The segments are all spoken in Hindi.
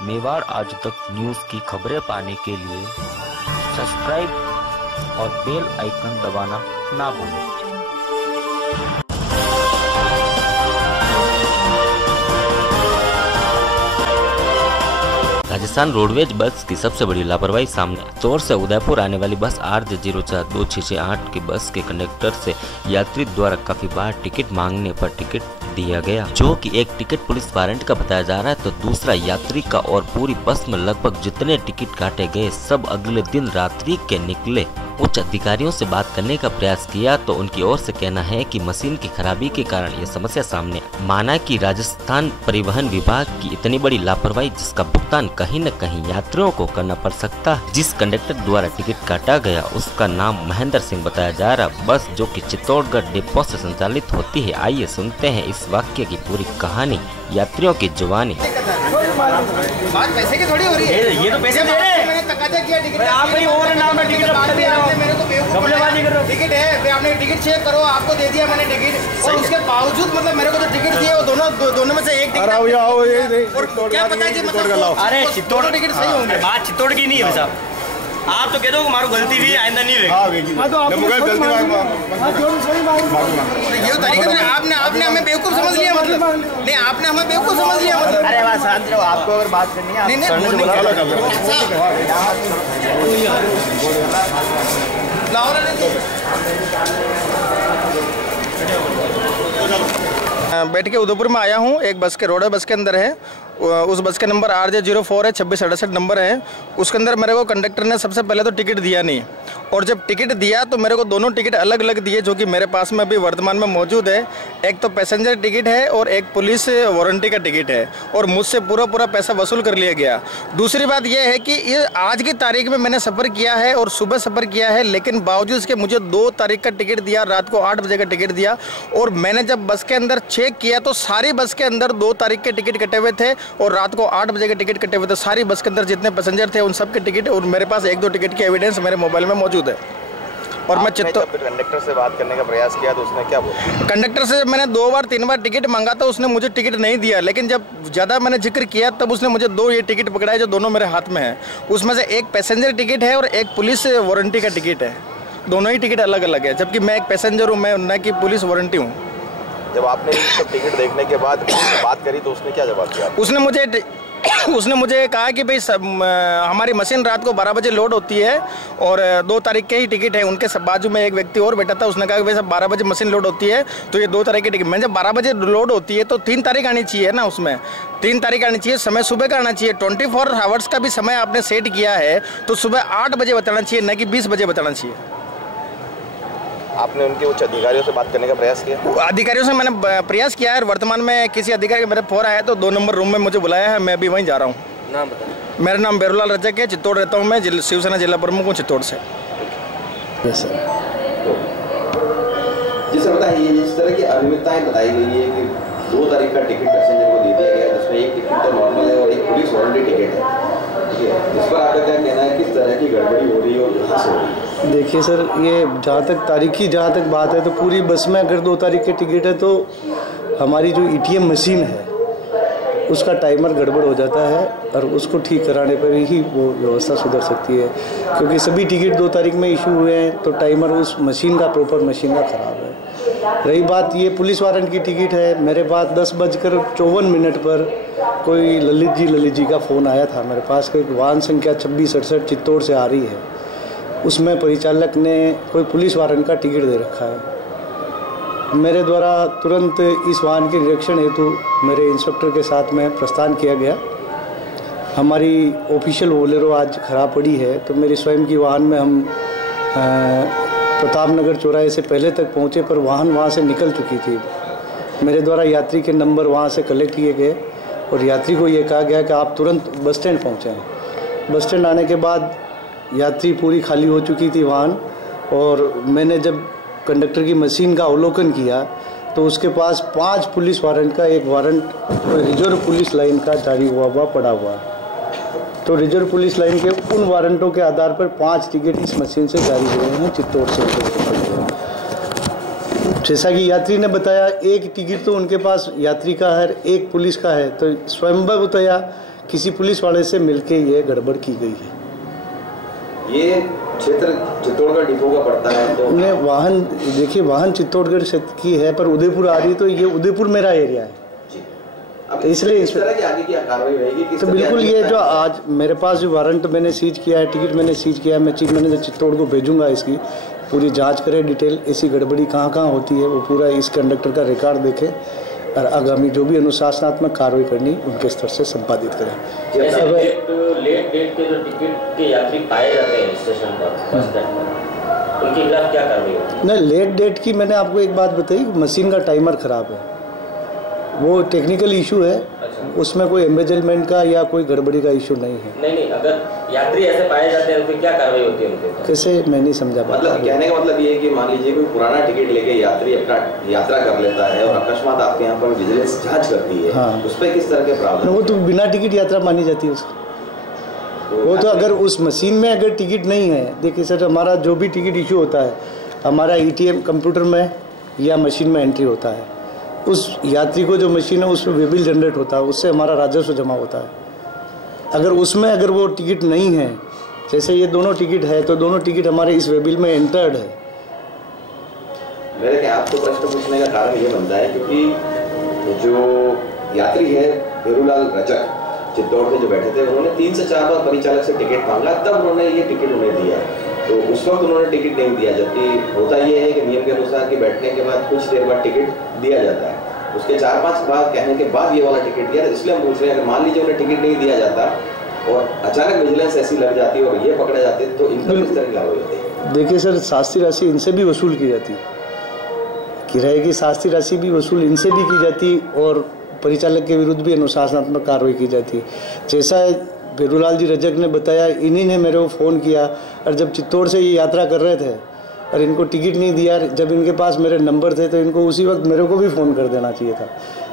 मेवाड़ आज तक न्यूज़ की खबरें पाने के लिए सब्सक्राइब और बेल आइकन दबाना ना भूलें। राजस्थान रोडवेज बस की सबसे बड़ी लापरवाही सामने। चौर से उदयपुर आने वाली बस RJ04268 की बस के कंडक्टर से यात्री द्वारा काफी बार टिकट मांगने पर टिकट दिया गया, जो कि एक टिकट पुलिस वारंट का बताया जा रहा है तो दूसरा यात्री का, और पूरी बस में लगभग जितने टिकट काटे गए सब अगले दिन रात्रि के निकले। उच्च अधिकारियों से बात करने का प्रयास किया तो उनकी ओर से कहना है कि मशीन की खराबी के कारण ये समस्या सामने माना कि राजस्थान परिवहन विभाग की इतनी बड़ी लापरवाही जिसका भुगतान कहीं न कहीं यात्रियों को करना पड़ सकता है। जिस कंडक्टर द्वारा टिकट काटा गया उसका नाम महेंद्र सिंह बताया जा रहा। बस जो कि चित्तौड़गढ़ डिपो से संचालित होती है। आइए सुनते हैं इस वाक्य की पूरी कहानी, यात्रियों की जुबानी। बात पैसे की थोड़ी हो रही है, ये तो पैसे दे रहे हैं। मैंने तकाजा किया टिकट, आप ही और नाम में टिकट दे रहे हो, मेरे को बेवकूफ़ कर रहे हो। टिकट है, आपने टिकट चेक करो, आपको दे दिया मैंने टिकट, और उसके बावजूद मतलब मेरे को तो टिकट दिए, वो दोनों में से एक टिकट। और क्या पता है कि मतलब अरे चित्तौड़ टिकट सही होंगे। बात चित्तौड़ की नहीं है साहब, आप तो कह दो हमारी गलती भी आइंदा नहीं ये तरीके से आपने हमें बेवकूफ समझ लिया, मतलब नहीं आपने हमें बेवकूफ समझ लिया मतलब। अरे बात शांत रहो, आपको अगर बात करनी है बैठ के उदयपुर में आया हूँ। एक बस के रोड बस के अंदर है, उस बस का नंबर RJ04 है, 2668 नंबर है। उसके अंदर मेरे को कंडक्टर ने सबसे पहले तो टिकट दिया नहीं, और जब टिकट दिया तो मेरे को दोनों टिकट अलग अलग दिए, जो कि मेरे पास में अभी वर्तमान में मौजूद है। एक तो पैसेंजर टिकट है और एक पुलिस वारंटी का टिकट है, और मुझसे पूरा पैसा वसूल कर लिया गया। दूसरी बात यह है कि ये आज की तारीख में मैंने सफ़र किया है और सुबह सफ़र किया है, लेकिन बावजूद इसके मुझे 2 तारीख का टिकट दिया, रात को 8 बजे का टिकट दिया। और मैंने जब बस के अंदर चेक किया तो सारी बस के अंदर 2 तारीख के टिकट कटे हुए थे और रात को 8 बजे के टिकट कटे हुए थे। सारी बस के अंदर जितने पैसेंजर थे उन सब के टिकट, और मेरे पास 1-2 टिकट की एविडेंस मेरे मोबाइल में मौजूद है। और मैं कंडक्टर से बात करने का प्रयास किया तो उसने क्या बोला? कंडक्टर से मैंने 2 बार 3 बार टिकट मांगा तो उसने मुझे टिकट नहीं दिया, लेकिन जब ज़्यादा मैंने जिक्र किया तब उसने मुझे 2 ये टिकट पकड़ाए जो दोनों मेरे हाथ में है। उसमें से एक पैसेंजर टिकट है और एक पुलिस वारंटी का टिकट है। दोनों ही टिकट अलग अलग है, जबकि मैं एक पैसेंजर हूँ, मैं न कि पुलिस वारंटी हूँ। जब आपने सब टिकट देखने के बाद बात करी तो उसने क्या जवाब दिया? उसने मुझे कहा कि भाई हमारी मशीन रात को 12 बजे लोड होती है और 2 तारीख के ही टिकट है। उनके बाजू में एक व्यक्ति और बैठा था, उसने कहा कि भाई सब 12 बजे मशीन लोड होती है तो ये 2 तारीख की टिकट। मैं जब 12 बजे लोड होती है तो 3 तारीख आनी चाहिए ना, उसमें 3 तारीख आनी चाहिए, समय सुबह का आना चाहिए। 24 आवर्स का भी समय आपने सेट किया है तो सुबह 8 बजे बताना चाहिए, न कि 20 बजे बताना चाहिए। आपने उनके उच्च अधिकारियों से बात करने का प्रयास किया? अधिकारियों से मैंने प्रयास किया है, और वर्तमान में किसी अधिकारी मेरे फोन आया तो 2 नंबर रूम में मुझे बुलाया है, मैं अभी वहीं जा रहा हूँ। नाम बताएं। मेरा नाम बेरुलाल रजक है, चित्तौड़ रहता हूँ मैं, शिवसेना जिला प्रमुख हूँ चित्तौड़ से। जिसे बताइए, जिस तरह की अनियमितताएं बताई गई है कि 2 तारीख का टिकट पैसेंजर को दे दिया गया, जिसमें एक टिकट तो नॉर्मल है और एक पुलिस वारंटी टिकट है, ठीक है, इस पर आपका क्या कहना है? किस तरह की गड़बड़ी हो रही है और कहाँ से हो रही है? देखिए सर, ये जहाँ तक बात है तो पूरी बस में अगर 2 तारीख के टिकट है तो हमारी जो ETM मशीन है उसका टाइमर गड़बड़ हो जाता है, और उसको ठीक कराने पर ही वो व्यवस्था सुधर सकती है, क्योंकि सभी टिकट 2 तारीख में इशू हुए हैं तो टाइमर उस मशीन का मशीन का ख़राब है। रही बात ये पुलिस वारंट की टिकट है, मेरे पास 10:54 पर कोई ललित जी का फ़ोन आया था मेरे पास कि वाहन संख्या 2668 चित्तौड़ से आ रही है, उसमें परिचालक ने कोई पुलिस वारंट का टिकट दे रखा है। मेरे द्वारा तुरंत इस वाहन के निरीक्षण हेतु मेरे इंस्पेक्टर के साथ में प्रस्थान किया गया। हमारी ऑफिशियल बोलेरो आज ख़राब पड़ी है तो मेरी स्वयं की वाहन में हम प्रतापनगर चौराहे से पहले तक पहुँचे, पर वाहन वहाँ से निकल चुकी थी। मेरे द्वारा यात्री के नंबर वहाँ से कलेक्ट किए गए और यात्री को ये कहा गया कि आप तुरंत बस स्टैंड पहुँचें। बस स्टैंड आने के बाद यात्री पूरी खाली हो चुकी थी वाहन, और मैंने जब कंडक्टर की मशीन का अवलोकन किया तो उसके पास 5 पुलिस वारंट का एक वारंट रिजर्व पुलिस लाइन का जारी हुआ पड़ा हुआ है। तो रिजर्व पुलिस लाइन के उन वारंटों के आधार पर 5 टिकट इस मशीन से जारी हुए हैं चित्तौड़ से। जैसा कि यात्री ने बताया, एक टिकट तो उनके पास यात्री का है, एक पुलिस का है, तो स्वयंभव बताया किसी पुलिस वाले से मिलके ये गड़बड़ की गई है। ये क्षेत्र चित्तौड़गढ़ डिपो का पड़ता है, तो उन्हें वाहन देखिए, वाहन चित्तौड़गढ़ क्षेत्र की है पर उदयपुर आ रही, तो ये उदयपुर मेरा एरिया है। अब तो इसलिए इस तरह की आगे की कार्रवाई रहेगी। तो बिल्कुल ये जो आज मेरे पास जो वारंट मैंने सीज किया है, टिकट मैंने सीज किया है, मैं चीफ मैनेजर चित्तौड़ को भेजूंगा, इसकी पूरी जांच करें डिटेल, ऐसी गड़बड़ी कहाँ कहाँ होती है वो पूरा इस कंडक्टर का रिकॉर्ड देखें और आगामी जो भी अनुशासनात्मक कार्रवाई करनी उनके स्तर से संपादित करें। लेट डेट के जो टिकट के यात्री पाए जाते हैं स्टेशन पर, बस स्टैंड पर, उनके खिलाफ क्या कार्रवाई होगी? नहीं, लेट डेट की मैंने आपको एक बात बताई, मशीन का टाइमर खराब है, वो टेक्निकल इशू है। अच्छा। उसमें कोई एम्बेजलमेंट का या कोई गड़बड़ी का इशू नहीं है। नहीं, अगर यात्री ऐसे पाए जाते हैं तो क्या कार्रवाई होती है उनके? कैसे, मैं नहीं समझा। मतलब कहने का मतलब ये है कि मान लीजिए कोई पुराना टिकट लेके यात्री अपना यात्रा कर लेता है और अकस्मात आपके यहाँ पर विजिलेंस जांच करती है, हाँ। उस पर किस तरह के प्रावधान? वो तो बिना टिकट यात्रा मानी जाती है उसको। वो तो अगर उस मशीन में अगर टिकट नहीं है, देखिए सर, हमारा जो भी टिकट इशू होता है हमारा ETM कंप्यूटर में या मशीन में एंट्री होता है, उस यात्री को जो मशीन है उसमें वेबिल जनरेट होता है, उससे हमारा राजस्व जमा होता है। अगर उसमें अगर वो टिकट नहीं है, जैसे ये दोनों टिकट है, तो दोनों टिकट हमारे इस वेबिल में एंटर्ड है। मेरे आपको प्रश्न पूछने का कारण ये बनता है क्योंकि जो यात्री है भेरूलाल रजक चित्तौड़ से जो बैठे थे, उन्होंने 3 से 4 बार परिचालक से टिकट मांगा, तब उन्होंने ये टिकट उन्हें दिया। तो उस वक्त उन्होंने टिकट नहीं दिया, जबकि होता ये है कि नियम के अनुसार कि बैठने के बाद कुछ देर बाद टिकट दिया जाता है। उसके 4-5 बार कहने के बाद ये वाला टिकट दिया, इसलिए हम पूछ रहे हैं अगर मान लीजिए उन्हें टिकट नहीं दिया जाता और अचानक विजिलेंस ऐसी लग जाती और ये पकड़े जाते तो इनका किस तरह की कार्रवाई होती? देखिए सर, शास्त्रीय राशि इनसे भी वसूल की जाती, किराए की शास्त्रीय राशि भी वसूल इनसे भी की जाती और परिचालक के विरुद्ध भी अनुशासनात्मक कार्रवाई की जाती। जैसा भेरूलाल जी रजक ने बताया, इन्हीं ने मेरे को फ़ोन किया और जब चित्तौड़ से ये यात्रा कर रहे थे और इनको टिकट नहीं दिया, जब इनके पास मेरे नंबर थे तो इनको उसी वक्त मेरे को भी फ़ोन कर देना चाहिए था।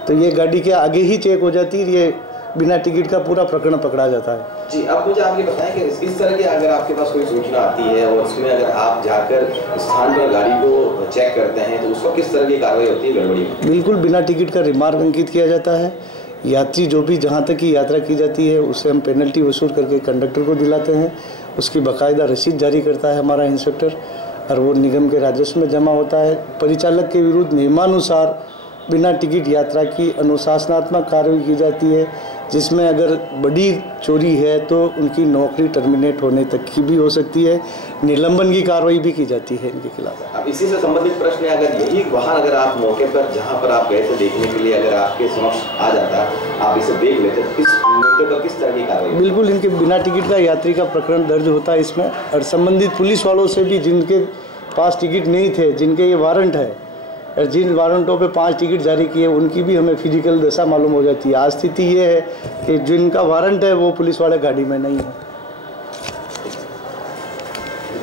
तो ये गाड़ी के आगे ही चेक हो जाती, ये बिना टिकट का पूरा प्रकरण पकड़ा जाता है। जी, अब मुझे आप ये बताएं कि इस तरह की अगर आपके पास कोई सूचना आती है और उसमें अगर आप जाकर स्थान पर गाड़ी को चेक करते हैं तो उस वक्त किस तरह की कार्रवाई होती है गड़बड़ी में? बिल्कुल बिना टिकट का रिमार्क अंकित किया जाता है। यात्री जो भी जहाँ तक की यात्रा की जाती है उससे हम पेनल्टी वसूल करके कंडक्टर को दिलाते हैं, उसकी बाकायदा रसीद जारी करता है हमारा इंस्पेक्टर और वो निगम के राजस्व में जमा होता है। परिचालक के विरुद्ध नियमानुसार बिना टिकट यात्रा की अनुशासनात्मक कार्रवाई की जाती है, जिसमें अगर बड़ी चोरी है तो उनकी नौकरी टर्मिनेट होने तक की भी हो सकती है, निलंबन की कार्रवाई भी की जाती है इनके खिलाफ। अब इसी से संबंधित प्रश्न है, अगर यही वाहन अगर आप मौके पर जहां पर आप गए थे देखने के लिए अगर आपके समक्ष आ जाता, आप इसे देख लेते तो किस मुद्दे पर किस तरह की कार्रवाई? बिल्कुल इनके बिना टिकट का यात्री का प्रकरण दर्ज होता है इसमें, और संबंधित पुलिस वालों से भी जिनके पास टिकट नहीं थे, जिनके ये वारंट है और जिन वारंटों पे 5 टिकट जारी किए, उनकी भी हमें फिजिकल दशा मालूम हो जाती है। आज स्थिति ये है कि जिनका वारंट है वो पुलिस वाले गाड़ी में नहीं है।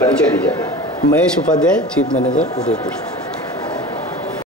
परिचय दीजिए। Mahesh Upadhyay, chief manager, Udaipur.